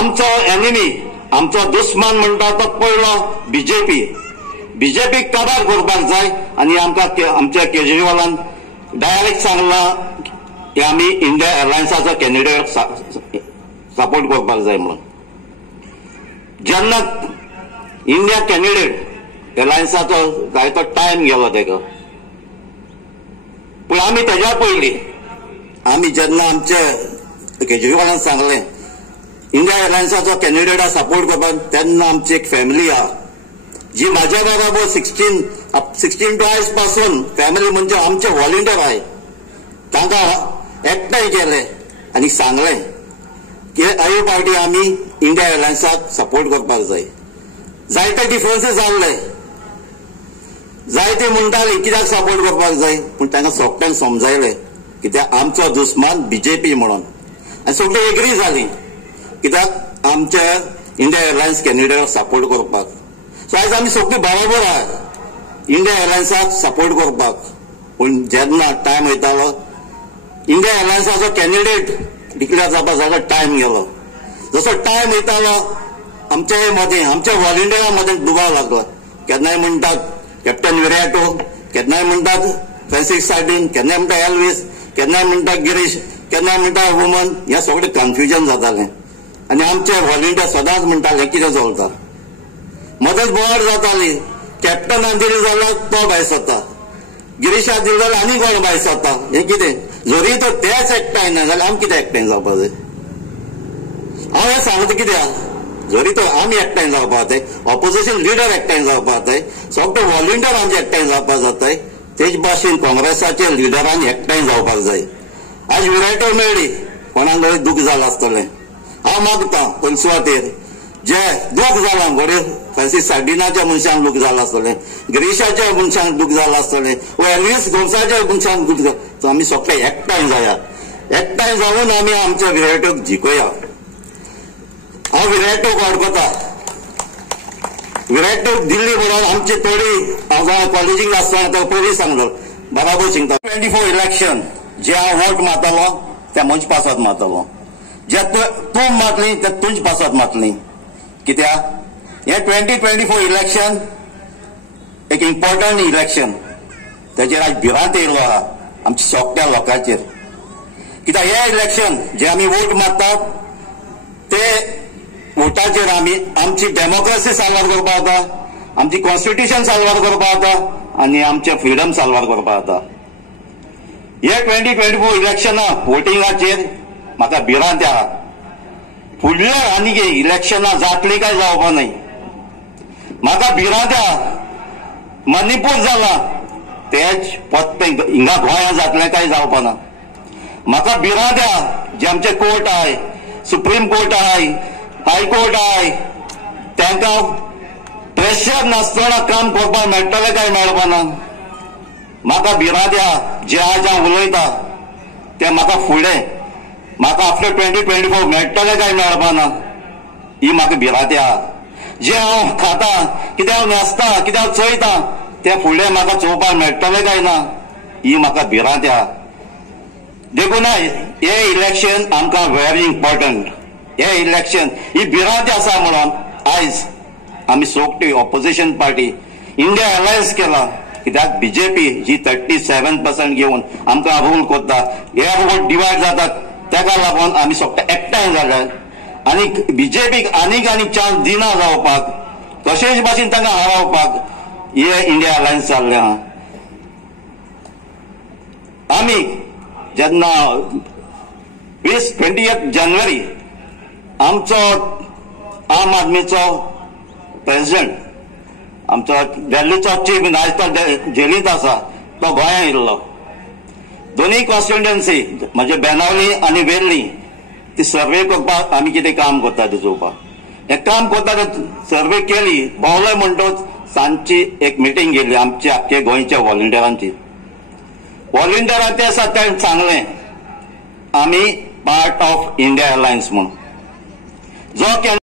आमचो एनिमी, आमचो दुश्मन म्हणटा तो पयलो बीजेपी. बीजेपीक काबार करपाक जाय आनी आमच्या केजरीवालान डायरेक्ट सांगलां की आमी इंडिया एअरलायन्साचो कॅन्डिडेट सपोर्ट करपाक जाय म्हणून. जेन्ना इंडिया कॅन्डिडेट एअरलायन्साचो जाय तो टायम गेलो तेका, पूण आमी तेज्या पयलीं आमी जेन्ना आमचे केजरीवालान सांगलें इंडिया एअरलायन्साचो कॅन्डिडेटा सपोर्ट करपाक, तेन्ना आमची एक फॅमिली आहा जी म्हाज्या बरोबर 16 टू आयज पासून फॅमिली म्हणजे आमचे व्हॉलिंटियर आहाय. तांकां एकठांय केलें आनी सांगलें की ह्या पार्टी आमी इंडिया एअरलायन्साक सपोर्ट करपाक जाय. जायते डिफरन्सीस जाल्ले, जायते म्हणटाले कित्याक सपोर्ट करपाक जाय, पूण तांकां सोगट्यांक समजायलें कित्याक आमचो दुश्मन बीजेपी म्हणून, आनी सगळीं एग्री जालीं कित्याक आमचे इंडिया एअरलायन्स कॅन्डिडेट सपोर्ट करपाक. सो आयज आमी सगळीं बरोबर आहा इंडिया एअरलायन्साक सपोर्ट करपाक. पूण जेन्ना टायम वयतालो इंडिया एअरलायन्साचो कॅन्डिडेट डिक्लेअर जावपाक जालो टायम गेलो. जसो टायम वयतालो आमच्या मदें आमच्या व्हॉलिंटियरा मदें दुबाव लागलो. केन्नाय म्हणटात कॅप्टन विराटो, केन्नाय म्हणटात फ्रांसीस सार्डीन, केन्नाय म्हणटा एल्वीस, केन्नाय म्हणटा गिरीश, केन्नाय म्हणटा वुमन. हें सगळें कन्फ्युजन जातालें आनी आमचे व्हॉलिंटियर सदांच म्हणटाले कितें चलता. मदत बोवाड जाताली, कॅप्टनान दिली जाल्यार तो भायर सरता, गिरीशाक दिली जाल्यार आनी कोण भायर सरता. हें कितें? जरी तो तेच एकठांय ना जाल्यार आमी कितें एकठांय जावपा जाय? हांव हें सांगता कित्याक, जरी तो आमी एकठांय जावपा जाय, ऑपोजिशन लिडर एकठांय जावपा जाय, सगळे व्हॉलिंटियर आमचे एकठांय जावपा जाताय, तेच भाशेन काँग्रेसाचे लिडरान एकठांय जावपाक जाय. आज विराटो मेळ्ळी, कोणाक तरी दूख जालां आसतलें. हांव मागतां पयले सुवातेर जे दूख जालां घोडे फ्रांसीस सार्डिनाच्या मनशांक दूख जालां आसतलें, गिरीशाच्या मनशांक दूख जालां आसतलें, वा एल्वीस गोमसाच्या मनशांक दूख जालां, सो आमी सगळे एकठांय जाया. एकठांय जावन आमी आमच्या विराटोक जिखोया. हांव विराटोक वळखता. विराटोक दिल्ली म्हणून आमची थोडी हांव कॉलेजीक आसतना पयलीं सांगलो बराबर शिकता. 24 इलेक्शन जे हांव वोट मारतलो त्या मंच पासत मारतलो, जे तूं मारतली ते तुंच पासत मारतली. कित्याक हे 2024 इलेक्शन एक इम्पॉर्टंट इलेक्शन, तेजेर आज भिरांत येयलो आहा आमच्या सगळ्या लोकांचेर. कित्याक हे इलेक्शन जे आमी वोट मारतात ते वोटाचेर आमी आमची डेमोक्रेसी साल्वार करपा जाता, आमची कॉन्स्टिट्यूशन साल्वार करपा जाता आनी आमचे फ्रिडम साल्वार करपा जाता. हे 2024 इलेक्शना वोटिंगाचेर म्हाका भिरांत आहा. फुडल्या आनी इलेक्शनां जातली काय जावपा न्हय. म्हाका भिरांत आहा मणिपूर जाला तेच पत्ते हिंगा गोंयांत जातलें काय जावपा ना. म्हाका भिरांत आहा जे आमचे कोर्ट आहाय, सुप्रीम कोर्ट आहाय, हायकोर्ट आहाय, तांकां प्रेशर नासतना काम करपाक मेळटलें काय मेळपा ना. म्हाका भिरांत आहा जे आज हांव उलयता ते म्हाका फुडें म्हाका आफ्टर 2024 मेळटलें काय मेळपा ना, ही म्हाका भिरांत आहा. जे हांव खाता, कितें हांव न्हेसता, कितें हांव चोयता ते फुडें म्हाका चोवपाक मेळटलें काय ना, ही म्हाका भिरांत आहा. देखून हे इलेक्शन आमकां व्हेरी इम्पॉर्टंट. हे इलेक्शन ही भिरांत आसा म्हणून आयज आमी सगळी ऑपोजिशन पार्टी इंडिया एलायन्स केला. कित्याक बीजेपी जी 37% घेवन आमकां रूल करता, हे वोट डिवायड जातात, तेका लागून आमी सगळे एकठांय जाल्यात आनी बीजेपीक आनीक चान्स दिना जावपाक, तशेच भाशेन तांकां हारोवपाक हे इंडिया एलायन्स जाल्लें आहा. आमी जेन्ना 28 जानेवारी आमचो आम आदमीचो प्रेसिडेंट, आमचो दिल्लीचो चीफ मिनिस्टर जेलींत आसा, तो गोंयांत येयल्लो. दोनूय कॉन्स्टिट्युएन्सी म्हणजे बेनावली आनी वेर्ली ती सर्वे करपाक आमी कितें काम करता तें चोवपाक. हें काम करता तें सर्वे केली, भोंवलोय म्हणटच सांजची एक मिटींग गेली आमच्या आख्खे गोंयच्या व्हॉलिंटियरांची. व्हॉलिंटियरां ते आसा तें सांगलें आमी पार्ट ऑफ इंडिया एलायन्स म्हणून. जो